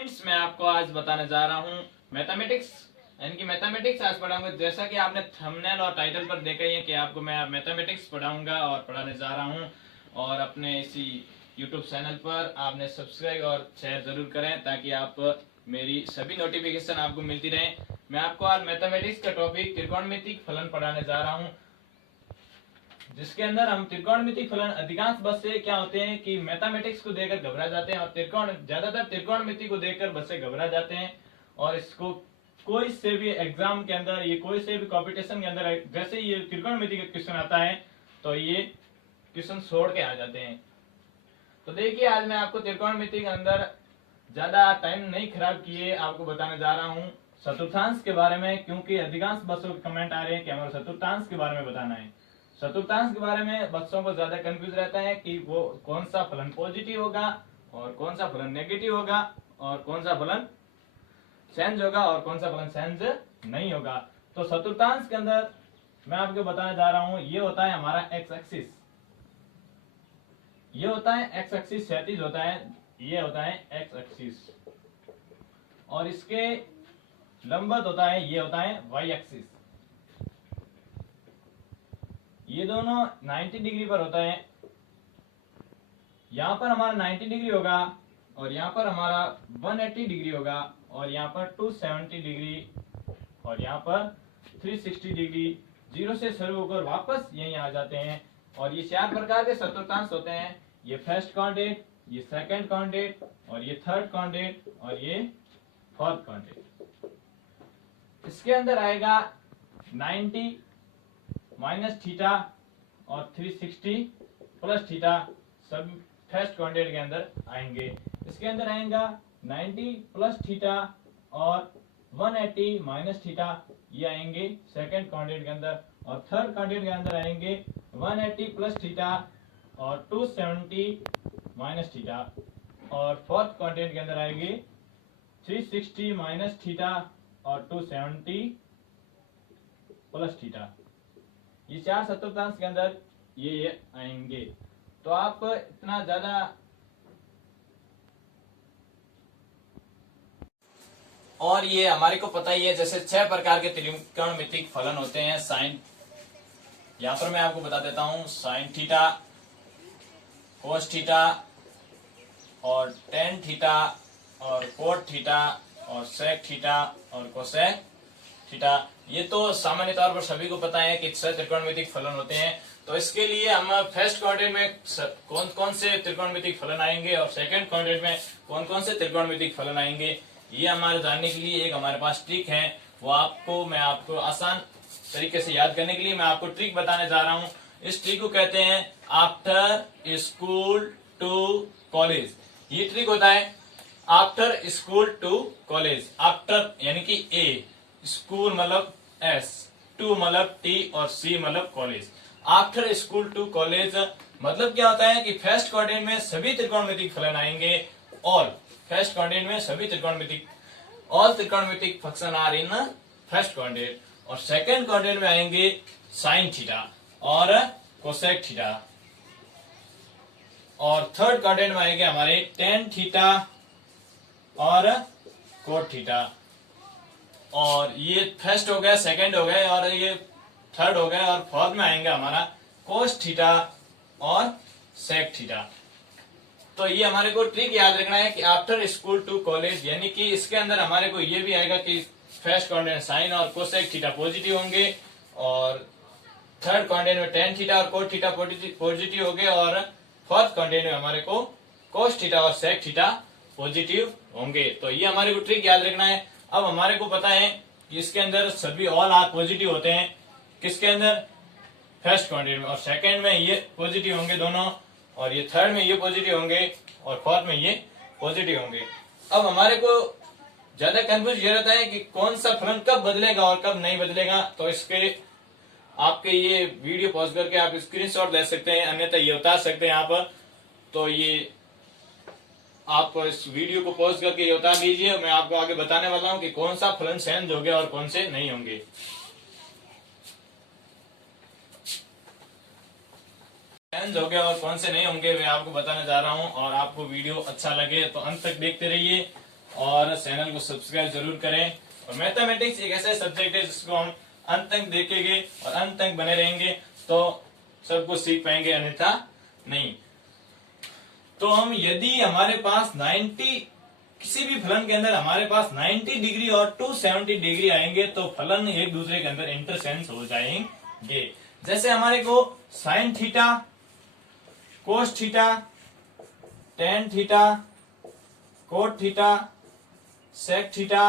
Friends, मैं आपको आज बताने जा रहा हूँ मैथमेटिक्स। यानी मैथमेटिक्स आज पढ़ाऊंगा। जैसा कि आपने थंबनेल और टाइटल पर देखा ही है कि आपको मैं मैथमेटिक्स पढ़ाऊंगा और पढ़ाने जा रहा हूँ। और अपने इसी यूट्यूब चैनल पर आपने सब्सक्राइब और शेयर जरूर करें ताकि आप मेरी सभी नोटिफिकेशन आपको मिलती रहे। मैं आपको आज मैथमेटिक्स का टॉपिक त्रिकोणमितिक फलन पढ़ाने जा रहा हूँ, जिसके अंदर हम त्रिकोणमितिक फलन अधिकांश बच्चे क्या होते हैं कि मैथमेटिक्स को देखकर घबरा जाते हैं और ज्यादातर त्रिकोणमिति को देखकर बच्चे घबरा जाते हैं। और इसको कोई से भी एग्जाम के अंदर, ये कोई से भी कंपटीशन के अंदर जैसे ये त्रिकोणमिति का क्वेश्चन आता है तो ये क्वेश्चन छोड़ के आ जाते हैं। तो देखिए, आज मैं आपको त्रिकोणमिति के अंदर ज्यादा टाइम नहीं खराब किए आपको बताने जा रहा हूँ चतुर्थांश के बारे में, क्योंकि अधिकांश बच्चों के कमेंट आ रहे हैं कि हमारे चतुर्थांश के बारे में बताना है। चतुर्थांश के बारे में बच्चों को ज्यादा कंफ्यूज रहता है कि वो कौन सा फलन पॉजिटिव होगा और कौन सा फलन नेगेटिव होगा और कौन सा फलन सेंज होगा और कौन सा फलन सेंज नहीं होगा। तो चतुर्थांश के अंदर मैं आपको बताने जा रहा हूं, ये होता है हमारा एक्स एक्सिस, ये होता है एक्स एक्सिस क्षैतिज होता है, ये होता है एक्स एक्सिस, और इसके लंबवत होता है, ये होता है वाई एक्सिस। ये दोनों 90 डिग्री पर होता है। यहां पर हमारा 90 डिग्री होगा और यहां पर हमारा 180 डिग्री होगा और यहां पर 270 डिग्री और यहां पर 360 डिग्री। जीरो से शुरू होकर वापस यहीं आ जाते हैं। और ये चार प्रकार के चतुर्थांश होते हैं। ये फर्स्ट क्वाड्रेंट, ये सेकंड क्वाड्रेंट, और ये थर्ड क्वाड्रेंट, और ये फोर्थ क्वाड्रेंट। इसके अंदर आएगा 90 माइनस थीटा और 360 प्लस थीटा, सब फर्स्ट क्वाड्रेंट के अंदर आएंगे। इसके अंदर आएगा 90 प्लस थीटा और 180 माइनस थीटा, ये आएंगे सेकंड क्वाड्रेंट के अंदर। और थर्ड क्वाड्रेंट के अंदर आएंगे 180 प्लस थीटा और 270 माइनस थीटा। और फोर्थ क्वाड्रेंट के अंदर आएंगे 360 माइनस थीटा और 270 प्लस थीटा। ये चार चतुर्थांश के अंदर ये आएंगे। तो आप इतना ज्यादा और ये हमारे को पता ही है, जैसे 6 प्रकार के त्रिकोणमितिक फलन होते हैं। साइन, यहां पर मैं आपको बता देता हूं, साइन थीटा, कोस थीटा और टेन थीटा और कोट थीटा और सेक थीटा और कोसेक थीटा। ये तो सामान्य तौर पर सभी को पता है कि 6 त्रिकोणमितिक फलन होते हैं। तो इसके लिए हम फर्स्ट क्वाड्रेंट में कौन कौन से त्रिकोणमितिक फलन आएंगे और सेकंड क्वाड्रेंट में कौन कौन से त्रिकोणमितिक फलन आएंगे, ये हमारे जानने के लिए एक हमारे पास ट्रिक है। वो मैं आपको आसान तरीके से याद करने के लिए मैं आपको ट्रिक बताने जा रहा हूँ। इस ट्रिक को कहते हैं आफ्टर स्कूल टू कॉलेज। ये ट्रिक होता है after school to college. After यानी कि ए, स्कूल मतलब एस, टू मतलब टी और सी मतलब college. After school to college मतलब क्या होता है कि फर्स्ट क्वाड्रेंट में सभी त्रिकोणमितिक फलन आएंगे। ऑल फर्स्ट क्वाड्रेंट में सभी ऑल त्रिकोणमितिक function are in first quadrant. और सेकंड क्वाड्रेंट में आएंगे साइन थीटा और कोसेक थीटा। और थर्ड क्वाड्रेंट में आएंगे हमारे टेन थीटा और कोट थीटा। और ये फर्स्ट हो गया, सेकंड हो गए और ये थर्ड हो गया। और फोर्थ में आएंगे हमारा कोस थीटा और सेक थीटा। तो ये हमारे को ट्रिक याद रखना है कि आफ्टर स्कूल टू कॉलेज, यानी कि इसके अंदर हमारे को ये भी आएगा कि फर्स्ट क्वाड्रेंट साइन और कोसेक थीटा पॉजिटिव होंगे और थर्ड क्वाड्रेंट में टेन थीटा और कोट थीटा पॉजिटिव होंगे और फोर्थ क्वाड्रेंट में हमारे को कोस थीटा और सेक थीटा पॉजिटिव होंगे। तो ये हमारे को ट्रिक याद रखना है। अब हमारे को पता है कि इसके अंदर सभी ऑल आर पॉजिटिव होते हैं। किसके अंदर? फर्स्ट क्वाड्रेंट में। और सेकंड में ये पॉजिटिव होंगे दोनों, और ये थर्ड में ये पॉजिटिव होंगे और फोर्थ में ये पॉजिटिव होंगे। अब हमारे को ज्यादा कंफ्यूज ये रहता है कि कौन सा फलन कब बदलेगा और कब नहीं बदलेगा। तो इसके आपके ये वीडियो पॉज करके आप स्क्रीनशॉट ले सकते हैं, अन्यथा ये उतार सकते हैं यहाँ पर। तो ये आप इस वीडियो को पॉज करके ये उतार लीजिए। मैं आपको आगे बताने वाला हूँ कि कौन सा फलन सेंज होंगे और कौन से नहीं होंगे। सेंज हो गया और कौन से नहीं होंगे मैं आपको बताने जा रहा हूँ। और आपको वीडियो अच्छा लगे तो अंत तक देखते रहिए। और चैनल को सब्सक्राइब जरूर करें। और मैथमेटिक्स एक ऐसा सब्जेक्ट है जिसको हम अंत तक देखेंगे और अंत तक बने रहेंगे तो सब कुछ सीख पाएंगे, अन्यथा नहीं। तो हम यदि हमारे पास 90 किसी भी फलन के अंदर हमारे पास 90 डिग्री और 270 डिग्री आएंगे तो फलन एक दूसरे के अंदर इंटरसेंस हो जाएंगे। जैसे हमारे को sine theta, cos theta, tan theta, cot theta, sec theta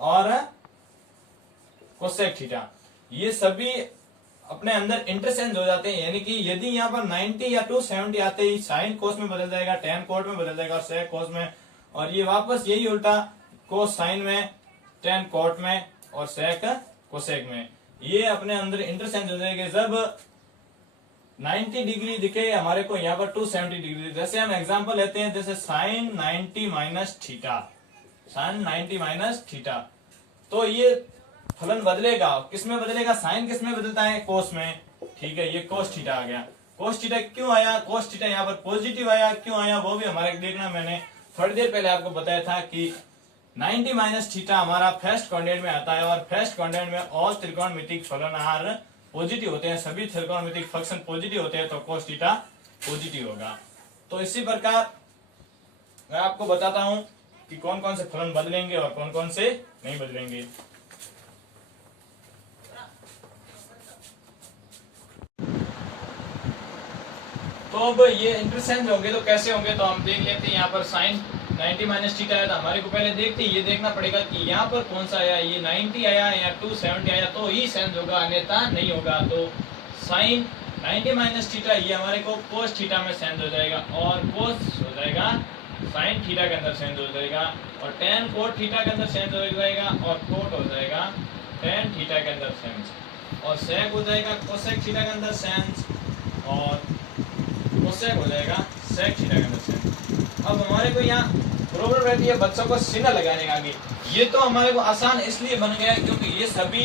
और कोसेक थीटा, ये सभी अपने अंदर इंटरसेंस हो जाते हैं। यानी कि यदि यहाँ पर 90 या 270 आते ही साइन कोस में बदल जाएगा, टेन कोट में बदल जाएगा और सेक कोस में, और ये वापस यही उल्टा कोस साइन में, टेन कोट में और सेक कोसेक में, ये अपने अंदर इंटरसेंस हो जाएंगे। जब 90 डिग्री दिखे हमारे को यहाँ पर 270 डिग्री, जैसे हम एग्जांपल लेते हैं, जैसे sine 90 minus theta, sine 90 minus theta, तो ये फलन बदलेगा। किसमें बदलेगा? साइन किसमें बदलता है? कोस में। ठीक है, ये कोस थीटा आ गया। कोस थीटा क्यों आया? कोस थीटा यहाँ पर पॉजिटिव आया, क्यों आया वो भी हमारे देखना। मैंने थोड़ी देर पहले आपको बताया था कि 90 माइनस थीटा हमारा फर्स्ट क्वाड्रेंट में आता है, और फर्स्ट क्वाड्रेंट में ऑल त्रिकोणमितिक फलन आर पॉजिटिव होते हैं, सभी त्रिकोणमितिक फंक्शन पॉजिटिव होते हैं, तो कोस थीटा पॉजिटिव होगा। तो इसी प्रकार मैं आपको बताता हूं कि कौन कौन से फलन बदलेंगे और कौन कौन से नहीं बदलेंगे। तो अब ये इंटरसेंस होंगे तो कैसे होंगे, तो हम देख लेते हैं। यहाँ पर साइन 90 माइनस थीटा आया, तो हमारे को पहले देखते हैं, ये देखना पड़ेगा कि यहाँ पर कौन सा आया, ये 90 आया या 270 आया, तो ही सेंस होगा, अन्यथा नहीं होगा। तो साइन 90 माइनस थीटा ये हमारे को कोस थीटा में सेंस हो जाएगा, और कोस हो जाएगा साइन थीटा के अंदर सेंस हो जाएगा, और टेन कोट थीटा के अंदर सेंस हो जाएगा, और कोट हो जाएगा टेन थीटा के अंदर सेंस, और सेक हो जाएगा कोसेक थीटा के अंदर सेंस, और कोसेक हो जाएगा सेक थीटा के अंदर सेंस। अब हमारे को यहाँ प्रॉब्लम रहती है बच्चों को चिन्ह लगाने का। आगे ये तो हमारे को आसान इसलिए बन गया है क्योंकि ये सभी,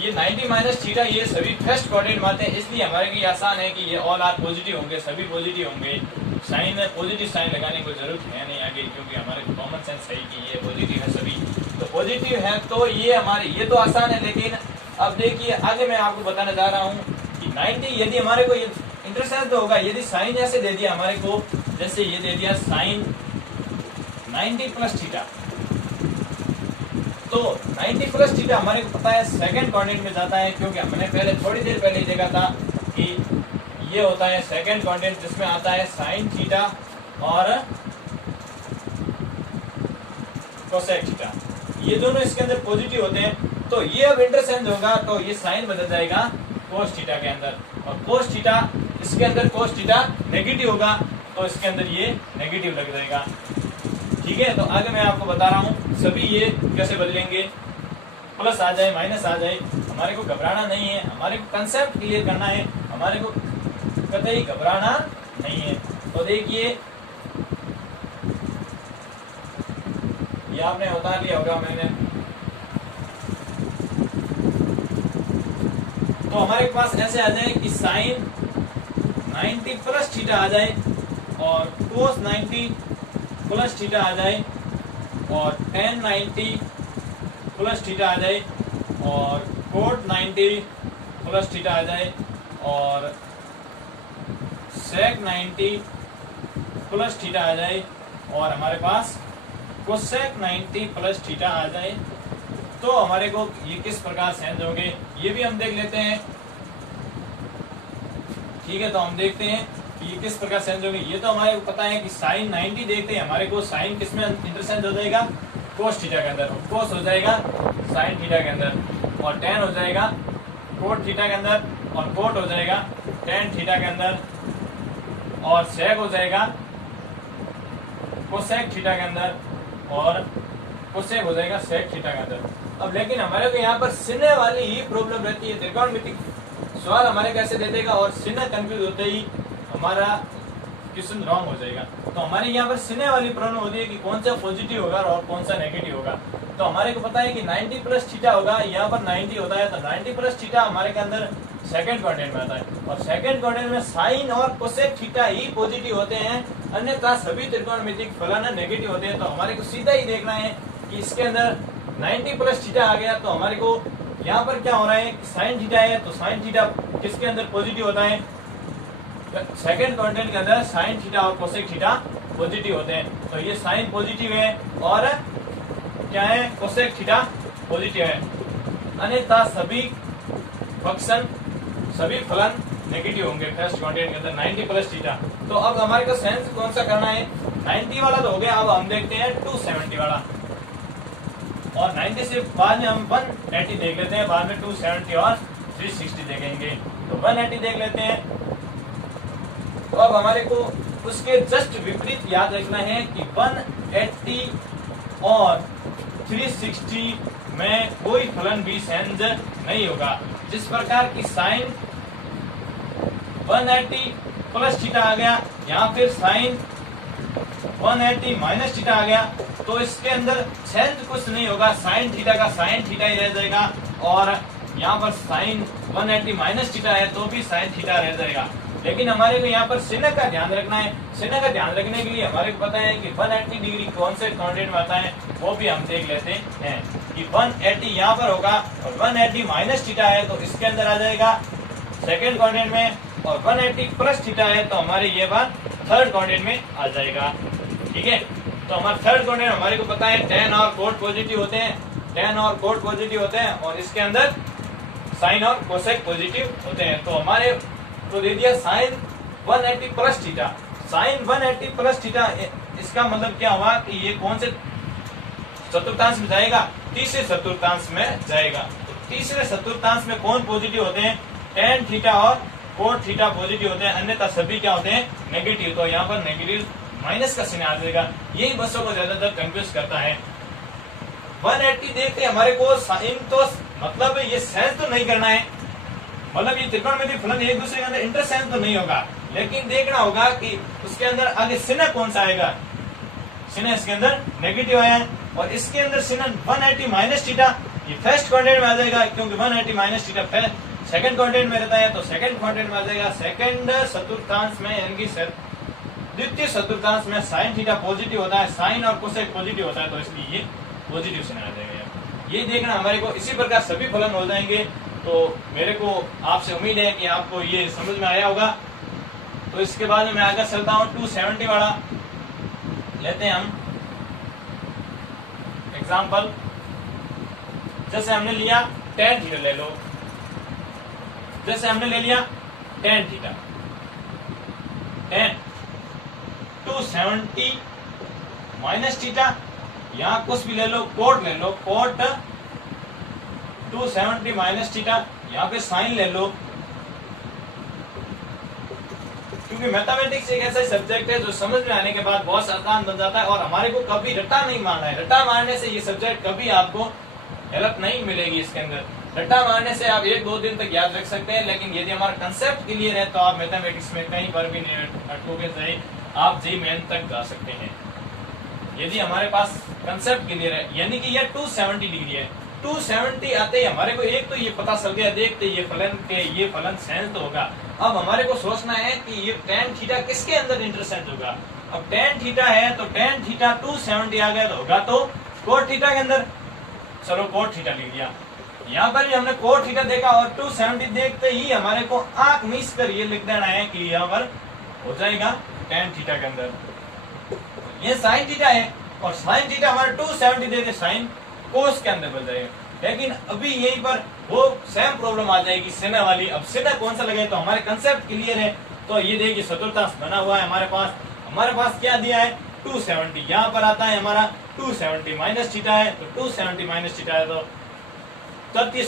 ये 90 माइनस थीटा ये सभी फर्स्ट क्वाड्रेंट में आते हैं, इसलिए हमारे लिए आसान है कि ये ऑल आर पॉजिटिव होंगे, सभी पॉजिटिव होंगे। साइन में पॉजिटिव साइन लगाने की जरूरत है नहीं आगे, क्योंकि हमारे को कॉमन सेंस है कि ये पॉजिटिव है, सभी तो पॉजिटिव है। तो ये हमारे ये तो आसान है, लेकिन अब देखिए आगे मैं आपको बताने जा रहा हूँ कि 90 यदि हमारे को इंटरसेंस तो होगा, यदि साइन ऐसे दे दिया हमारे को, जैसे ये दे दिया साइन 90 प्लस थीटा, तो 90 प्लस थीटा हमारे को पता है सेकंड क्वाड्रेंट में जाता है, क्योंकि हमने पहले थोड़ी देर पहले देखा था कि ये होता है सेकंड क्वाड्रेंट, जिसमें आता है साइन थीटा और कोसेक थीटा, ये दोनों इसके अंदर पॉजिटिव होते हैं। तो ये अब इंटरसेंस होगा, तो ये साइन बदल जाएगा कोस थीटा के अंदर, और कोस थीटा इसके अंदर कोस थीटा नेगेटिव होगा, तो इसके अंदर ये नेगेटिव लग जाएगा। ठीक है, तो आगे मैं आपको बता रहा हूँ सभी ये कैसे बदलेंगे, प्लस आ जाए माइनस आ जाए, हमारे को घबराना नहीं है, हमारे को कंसेप्ट क्लियर करना है, हमारे को कतई घबराना नहीं है। तो देखिए ये आपने उतार लिया होगा मैंने, तो हमारे पास ऐसे आ जाए कि साइन 90 प्लस थीटा आ जाए, और कोस 90 प्लस थीटा आ जाए, और टेन 90 प्लस थीटा आ जाए, और कोट 90 प्लस थीटा आ जाए, और सेक 90 प्लस थीटा आ जाए, और हमारे पास कोसेक 90 प्लस थीटा आ जाए। तो हमारे को ये किस प्रकार सेंस होंगे ये भी हम देख लेते हैं। ठीक है, तो हम देखते हैं कि ये किस प्रकार सेंस होंगे। ये तो हमारे को पता है कि साइन 90 देखते हैं, हमारे को साइन किस में इंटरसेंस हो जाएगा, कोस थीटा के अंदर, कोस हो जाएगा साइन थीटा के अंदर, और टेन हो जाएगा कोट थीटा के अंदर, और कोट हो जाएगा टेन थीटा के अंदर, और सेक हो जाएगा कोसेक थीटा के अंदर, और कोसेक हो जाएगा सेक थीटा के अंदर। अब लेकिन हमारे को यहाँ पर चिन्ह वाली ही प्रॉब्लम रहती है, त्रिकोणमितिक सवाल हमारे कैसे दे देगा, और चिन्ह कंफ्यूज होते ही हमारा क्वेश्चन रॉन्ग हो जाएगा। तो हमारे यहाँ पर चिन्ह वाली प्रॉब्लम होती है कि कौन सा पॉजिटिव होगा और कौन सा नेगेटिव होगा। तो हमारे को पता है कि 90 प्लस थीटा होगा, यहाँ पर 90 होता है, तो 90 प्लस थीटा हमारे के अंदर सेकंड क्वाड्रेंट में आता है, और सेकंड क्वाड्रेंट में साइन और कोसेक थीटा ही पॉजिटिव होते हैं, अन्यथा सभी त्रिकोणमितिक फलन नेगेटिव होते हैं। तो हमारे को सीधा ही देखना है कि इसके अंदर 90 प्लस थीटा आ गया, तो हमारे को यहाँ पर क्या हो रहा है, साइन थीटा है, तो साइन थीटा किसके अंदर पॉजिटिव होता है, सेकंड क्वाड्रेंट के अंदर साइन थीटा और कोसेक थीटा पॉजिटिव होते हैं। तो ये साइन पॉजिटिव है और क्या है, कोसेक थीटा पॉजिटिव है, अन्यथा सभी फंक्शन सभी फलन नेगेटिव होंगे फर्स्ट क्वाड्रेंट के अंदर 90 प्लस थीटा। तो अब हमारे को सेंस कौन सा करना है, 90 वाला तो हो गया, अब हम देखते हैं 270 वाला, और 90 से बाद में हम 180 देख लेते हैं, बाद में 270 और 360 देखेंगे। तो 180 देख लेते हैं। तो अब हमारे को उसके जस्ट विपरीत याद रखना है कि 180 और 360 में कोई फलन भी सेंस नहीं होगा। जिस प्रकार की साइन 180 प्लस थीटा आ गया, यहाँ फिर साइन 180 माइनस थीटा आ गया, तो इसके अंदर सेंस कुछ नहीं होगा, साइन थीटा का साइन थीटा ही रह जाएगा, और यहाँ पर साइन 180 माइनस थीटा है तो भी साइन थीटा रह जाएगा। लेकिन हमारे को यहाँ पर चिन्ह का ध्यान रखना है। चिन्ह का ध्यान रखने के लिए हमारे को पता है कि 180 डिग्री कौन से क्वाड्रेंट में आता है, वो भी हम देख लेते हैं कि 180 यहाँ पर होगा, और 180 माइनस थीटा है तो इसके अंदर आ जाएगा सेकेंड क्वाड्रेंट में, और 180 प्लस थीटा है तो हमारे ये बात थर्ड क्वाड्रेंट में आ जाएगा। ठीक है, तो हमारा थर्ड क्वाड्रेंट हमारे को पता है tan और कोट पॉजिटिव होते हैं, tan और कोट पॉजिटिव होते हैं, और इसके अंदर साइन और कोसेक पॉजिटिव होते हैं। तो हमारे तो दे दिया sine 180 plus theta, sine 180 plus theta, इसका मतलब क्या हुआ कि ये कौन से चतुर्थांश में जाएगा, तीसरे चतुर्थांश में जाएगा। तो तीसरे चतुर्थांश में कौन पॉजिटिव होते हैं, tan थीटा और कोट थीटा पॉजिटिव होते हैं, अन्यथा सभी क्या होते हैं, नेगेटिव। तो यहाँ पर नेगेटिव माइनस का चिन्ह आ जाएगा, यही बच्चों को ज्यादातर कंफ्यूज करता है। 180 देखते हमारे को साइन, तो मतलब ये सेंस तो नहीं करना है, मतलब ये त्रिकोणमितिक फलन एक दूसरे के अंदर इंटरसेंस तो नहीं होगा, लेकिन देखना होगा कि उसके अंदर आगे चिन्ह कौन सा आएगा। चिन्ह इसके अंदर नेगेटिव आया है, और इसके अंदर चिन्ह 180 माइनस थीटा, ये फर्स्ट क्वाड्रेंट में आ जाएगा, क्योंकि 180 माइनस थीटा सेकंड क्वाड्रेंट में रहता है, तो सेकंड क्वाड्रेंट में आ जाएगा। सेकंड चतुर्थांश में यानी कि द्वितीय चतुर्थांश में साइन थीटा पॉजिटिव होता है, साइन और कोसेक पॉजिटिव होता है, तो इसलिए ये पॉजिटिव चिन्ह आ जाएगा। ये देखना हमारे को, इसी प्रकार सभी फलन हो जाएंगे। तो मेरे को आपसे उम्मीद है कि आपको ये समझ में आया होगा। तो इसके बाद में मैं आगे चलता हूँ, 270 वाला लेते हैं हम एग्जाम्पल। जैसे हमने लिया tan थीटा, ले लो, जैसे हमने ले लिया tan theta, tan 270 minus theta, यहाँ कुछ भी ले लो, कोट ले लो, कोट 270 माइनस थीटा, यहाँ पे साइन ले लो, क्योंकि मैथमेटिक्स एक ऐसा सब्जेक्ट है जो समझ में आने के बाद बहुत आसान बन जाता है, और हमारे को कभी रट्टा नहीं मारना है। रट्टा मारने से ये सब्जेक्ट कभी आपको हेल्प नहीं मिलेगी। इसके अंदर रट्टा मारने से आप 1-2 दिन तक याद रख सकते हैं, लेकिन यदि हमारा कंसेप्ट क्लियर है तो आप मैथमेटिक्स में कहीं पर भी नहीं अटकोगे, सही आप जी मेन तक जा सकते हैं। यदि हमारे पास कंसेप्ट क्लियर है, यानी कि यह 270 डिग्री है, 270 आते ही हमारे को एक तो ये पता चल गया, देखते ये फलन सेंस तो होगा। अब हमारे को सोचना है कि ये tan थीटा किसके अंदर इंटरसेंट होगा। अब tan थीटा है तो tan थीटा 270 आ गया तो होगा तो कोट थीटा के अंदर, चलो कोट थीटा लिख दिया। यहाँ पर भी हमने कोट थीटा देखा, और 270 देखते ही हमारे को आंख मीच कर ये लिख देना है कि यहाँ पर हो जाएगा tan थीटा के अंदर। ये साइन थीटा है, और साइन थीटा हमारे 270 देते साइन कोस के अंदर बन जाएगा। लेकिन अभी यहीं पर वो सेम प्रॉब्लम आ जाएगी चिन्ह वाली। अब चिन्ह कौन सा लगे, तो हमारे कंसेप्ट क्लियर है। तो ये देखिए चतुर्थांश बना हुआ है हमारे पास क्या दिया है 270, यहाँ पर आता है हमारा 270 माइनस थीटा है, तो 270 माइनस थीटा है, तो तृतीय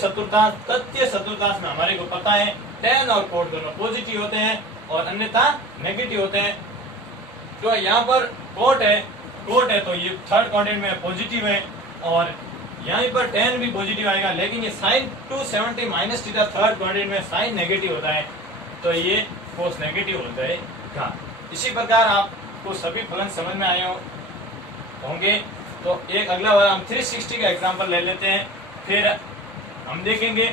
चतुर्थांश में हमारे को पता है tan और कोट दोनों पॉजिटिव होते हैं और अन्यथा नेगेटिव होते हैं। तो यहाँ पर कोट है तो ये थर्ड क्वाड्रेंट में पॉजिटिव है, और यहाँ पर tan भी पॉजिटिव आएगा, लेकिन ये sine 270 minus theta third quadrant में साइन नेगेटिव होता है, तो ये कोस नेगेटिव हो जाएगा। इसी प्रकार आपको सभी फलन समझ में आए होंगे। तो एक अगला वाला हम 360 का एग्जांपल ले लेते हैं, फिर हम देखेंगे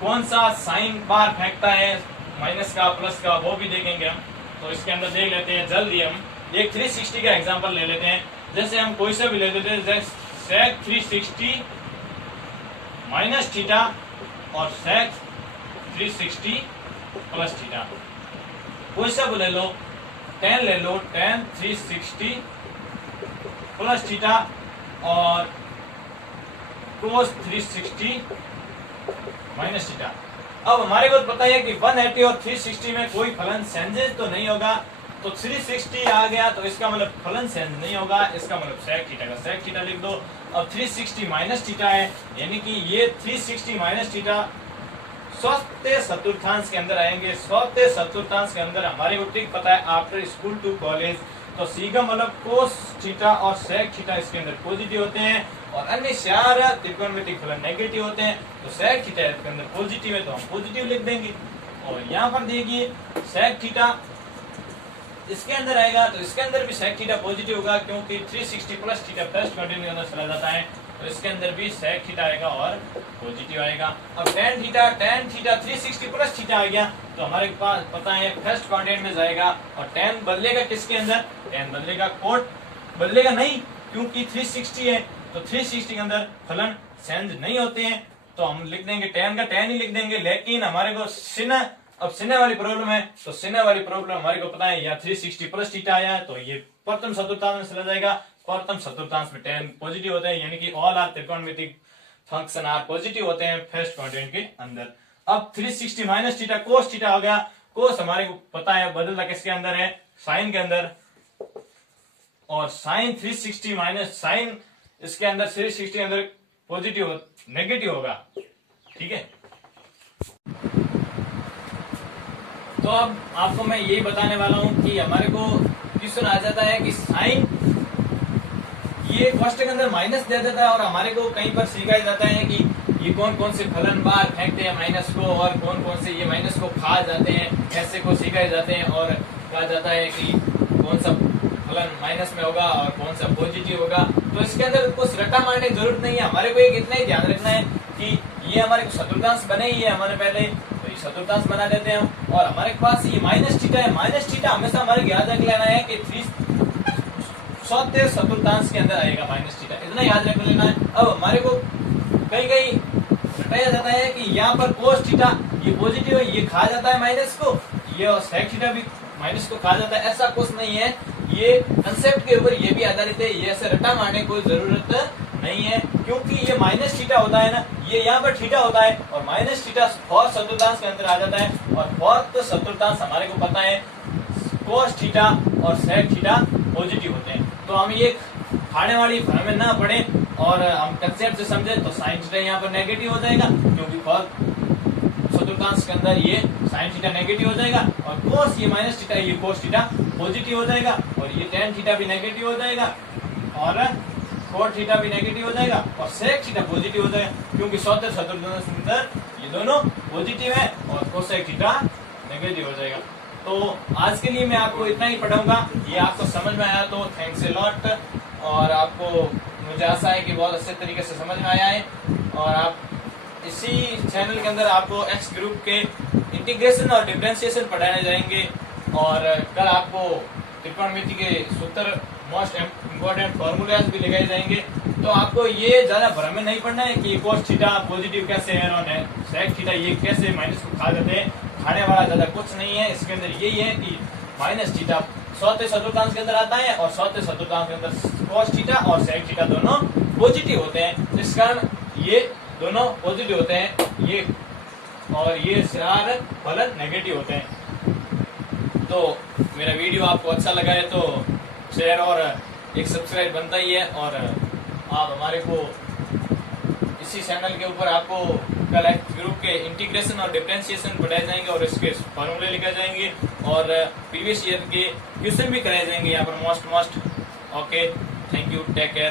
कौन सा साइन बार फेंकता है, माइनस का प्लस का, वो भी देखेंगे हम। तो इसके अंदर देख लेते हैं जल्दी हम एक 360 का एग्जांपल ले लेते हैं। जैसे हम कोई सा भी ले लेते हैं, sec 360 माइनस थीटा और sec 360 प्लस थीटा। कोई सा भी ले लो, tan ले लो, tan 360 प्लस थीटा और cos 360 माइनस थीटा। अब हमारे को पता है कि 180 और 360 में कोई फलन चेंजेस तो नहीं होगा, तो 360 आ गया तो इसका मतलब फलन चेंज नहीं होगा, इसका मतलब sec थीटा का sec थीटा लिख दो। अब 360 माइनस थीटा है, यानी कि ये 360 माइनस थीटा चौथे चतुर्थांश के अंदर आएंगे। चौथे चतुर्थांश के अंदर हमारे को ठीक पता है आफ्टर स्कूल टू कॉलेज, तो सी का मतलब cos थीटा और sec थीटा इसके अंदर पॉजिटिव होते हैं और अन्य सारे त्रिकोणमितिक फलन नेगेटिव होते हैं। तो sec थीटा इसके अंदर पॉजिटिव है तो हम पॉजिटिव लिख देंगे। और यहाँ पर देखिए sec थीटा इसके अंदर आएगा तो इसके अंदर भी sec थीटा पॉजिटिव होगा, क्योंकि 360 प्लस थीटा फर्स्ट क्वाड्रेंट के अंदर चला जाता है, तो इसके अंदर भी sec थीटा आएगा और पॉजिटिव आएगा। अब tan थीटा 360 प्लस थीटा आ गया तो हमारे पास पता है फर्स्ट क्वाड्रेंट में जाएगा और tan बदलेगा किसके अंदर, tan बदलेगा कोट बदलेगा नहीं, क्योंकि 360 है तो 360 के अंदर फलन चेंज नहीं होते हैं, तो हम लिख देंगे tan का tan ही लिख देंगे। लेकिन हमारे को सिने, अब सिने वाली प्रॉब्लम है, तो सिने वाली प्रॉब्लम हमारे को पता है या 360 प्लस थीटा आया है तो ये प्रथम चतुर्थांश में चला जाएगा। प्रथम चतुर्थांश में tan पॉजिटिव होते हैं, यानी कि ऑल आर त्रिकोणमितिक फंक्शन आर पॉजिटिव होते हैं फर्स्ट क्वाड्रेंट के अंदर। अब 360 माइनस थीटा cos थीटा हो गया, cos हमारे को पता है बदलता किसके अंदर है, साइन के अंदर, और साइन 360 माइनस साइन इसके अंदर 360 के अंदर पॉजिटिव नेगेटिव होगा, ठीक है। तो अब आपको मैं यही बताने वाला हूं कि हमारे को क्वेश्चन आ जाता है कि साइन ये फर्स्ट के अंदर माइनस दे देता है और हमारे को कहीं पर सिखाया जाता है कि ये कौन कौन से फलन बाहर फेंकते हैं माइनस को और कौन कौन से ये माइनस को खा जाते हैं, ऐसे को सिखाए जाते हैं और कहा जाता है कि कौन सा फलन माइनस में होगा और कौन सा पॉजिटिव होगा। तो इसके अंदर कुछ रट्टा मारने की जरूरत नहीं है, हमारे को एक इतना ही ध्यान रखना है कि ये हमारे को चतुर्थांश बने ही है हमारे पहले, तो ये चतुर्थांश बना देते हैं हम, और हमारे पास ये माइनस थीटा है। माइनस थीटा हमेशा हमारे को याद रख लेना है कि चौथे चतुर्थांश के अंदर आएगा माइनस थीटा, इतना याद रख लेना है। अब हमारे को कहीं कहीं बताया जाता है कि यहाँ पर cos थीटा ये पॉजिटिव है, ये खा जाता है माइनस को, ये और sec थीटा भी माइनस को खा जाता है, ऐसा कुछ नहीं है। ये कंसेप्ट के ऊपर ये भी आधारित है, ये ऐसे रट्टा मारने की कोई जरूरत नहीं है, क्योंकि ये माइनस थीटा होता है ना, ये यहाँ पर थीटा होता है और माइनस थीटा फोर्थ चतुर्थांश के अंदर आ जाता है, और फोर्थ चतुर्थांश हमारे को पता है cos थीटा और sec थीटा पॉजिटिव होते हैं। तो हम ये खाने वाली भ्रम में ना पड़े और हम कंसेप्ट से समझे तो साइन थीटा यहाँ पर नेगेटिव हो जाएगा, क्योंकि फोर्थ चतुर्थांश के अंदर ये साइन थीटा नेगेटिव हो जाएगा, और cos ये माइनस थीटा ये cos थीटा पॉजिटिव हो जाएगा, और ये tan थीटा भी नेगेटिव हो जाएगा, और cot थीटा भी नेगेटिव हो जाएगा, और sec थीटा पॉजिटिव हो जाएगा, क्योंकि चौथे चतुर्थांश के अंदर ये दोनों पॉजिटिव है और cosec थीटा नेगेटिव हो जाएगा। तो आज के लिए मैं आपको इतना ही पढ़ाऊंगा, ये आपको समझ में आया तो थैंक्स ए लॉट, और आपको मुझे आशा है कि बहुत अच्छे तरीके से समझ में आया है, और आप इसी चैनल के अंदर आपको एक्स ग्रुप के इंटीग्रेशन और डिफरेंशिएशन पढ़ाने जाएंगे, और कल आपको त्रिकोणमिति के सूत्र मोस्ट इम्पोर्टेंट फॉर्मूलाज भी लगाए जाएंगे। तो आपको ये ज्यादा भ्रम में नहीं पड़ना है कि cos थीटा पॉजिटिव कैसे है और sec थीटा ये कैसे माइनस को खा जाते हैं, खाने वाला ज्यादा कुछ नहीं है। इसके अंदर यही है कि माइनस थीटा चौथे चतुर्थांश के अंदर आता है और चौथे चतुर्थांश के अंदर cos थीटा और sec थीटा दोनों पॉजिटिव होते हैं, इस कारण ये दोनों पॉजिटिव होते हैं, ये और ये चार फलन नेगेटिव होते हैं। तो मेरा वीडियो आपको अच्छा लगा है तो शेयर और एक सब्सक्राइब बनता ही है, और आप हमारे को इसी चैनल के ऊपर आपको कल ग्रुप के इंटीग्रेशन और डिफरेंशिएशन पढ़ाए जाएंगे और इसके फॉर्मूले लिखे जाएंगे, और प्रीवियस ईयर के क्वेश्चन भी कराए जाएंगे यहाँ पर most. Okay, thank you, take care.